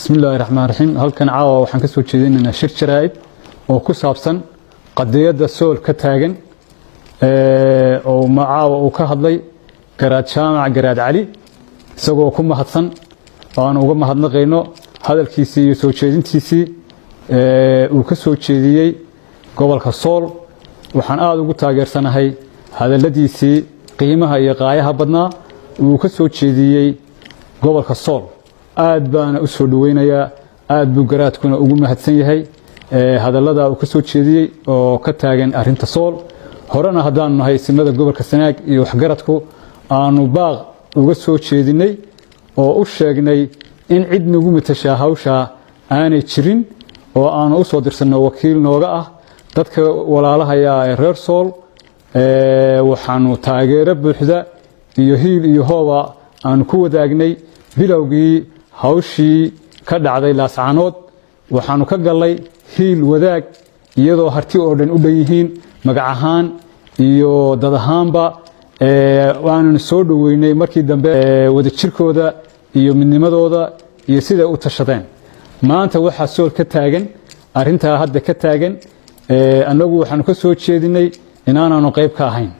بسم الله الرحمن الرحيم halkan caawa waxaan ka soo jeedinaynaa shir jaraa'id oo ku saabsan qadiyada sool ka taagan oo caawa uu ka hadlay garaad jaamac garaad cali isagoo ku mahadsan oo aan uga mahadnaqayno hadalkiisii iyo soo jeedintiisii uu ka soo jeediyay gobolka sool waxaan aad ugu taageersanahay hadaladiisii qiimaha iyo qaayaha badnaa uu ka soo jeediyay gobolka sool aad baan u soo dhaweynaya aad buu garaadkuna ugu mahadsan yahay hadallada uu ka soo jeediyay oo ka taagan arinta sool horena hadaan nahay simada gobolka Sanaag iyo waxgaradku aanu baaq uga soo jeedinay oo u sheegnay in cid nagu matasha hawsha aanay jirin oo aanu u soo dirsanno wakiil nooga ah dadka walaalahaya ee reer sool waxaanu taageero buuxda iyo hiil iyo hooba aan ku wadaagnay bilowgii hawshii ka dhacday laascaanood waxaanu ka galay hiil wadaag iyadoo harti oo dhan u dhan yihiin magac ahaan iyo dad ahaanba waanu soo dhaweynay markii dambe wada jirkooda iyo midnimadooda iyo sida u tashadeen maanta waxa sool ka taagan arinta hadda ka taagan anagu waxaanu ka soo jeedinay inaanu qayb ka ahayn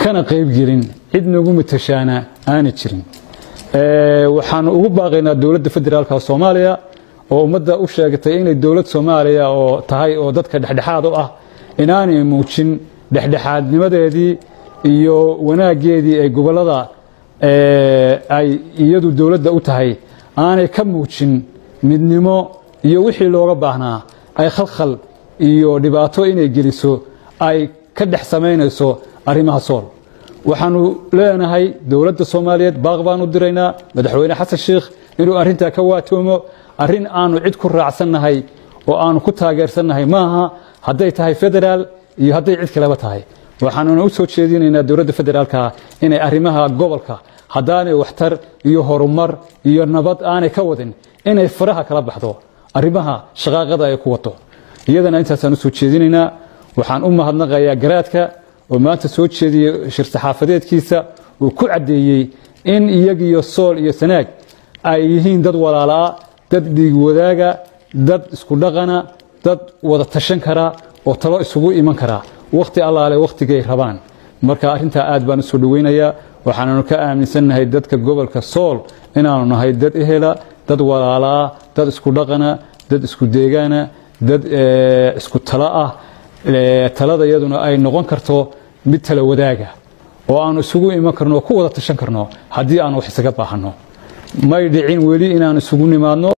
kana qayb gelin cid nagu matashaana aan jirin waxaan ugu baaqaynaa dawladda federaalka Soomaaliya oo ummadda u sheegtay inay dawlad Soomaaliya oo tahay oo dadka dhexdhexaad u ah inaanay muujin dhexdhexaadnimadeedii iyo wanaageedii ay gobolada ay iyadu dawladda u tahay aanay ka muujin midnimo iyo wixii looga baahnaa ay khalkhal iyo dhibaato inay geliso ay ka dhex sameynayso arrimaha sool waxaanu leenahay dawladda Soomaaliyeed baaq baan u diraynaa madaxweyne xasan sheekh inuu arinta ka waatoomo arin aanu cid ku raacsanahay oo aanu ku taageersanahay maaha haday tahay federaal iyo haday cid kale tahay waxaanu u soo jeedinaynaa dawladda federaalka inay arimaha gobolka hadaanay waxtar iyo horumar iyo nabad aanay ka wadin inay faraha kala baxdo arimaha shaqaaqada ay ku wato iyadana intaasaan u soo jeedinaynaa waxaan u mahadnaqayaa garaadka oo maanta soo jeediyay shir saxaafadeedkiisa uu ku cadeeyay in iyagiyo sool iyo Sanaag ay yihiin dad walaala dad dhiig wadaaga dad isku dhaqana dad wada tashan kara oo talo isugu iman kara waqti allaale waqtigay rabaan marka arinta aad baan u soo dhaweynayaa waxaanu ka aaminsanahay dadka gobolka sool inaanu nahay dad ehela dad walaala dad isku dhaqana dad isku deegaana dad isku talo ah talada iyaduna ay noqon karto mid tala wadaaga oo aanu isugu iman karno ku wada tashan karno hadii aanu wax isaga baahano may dhicin weli inaan isugu nimaadno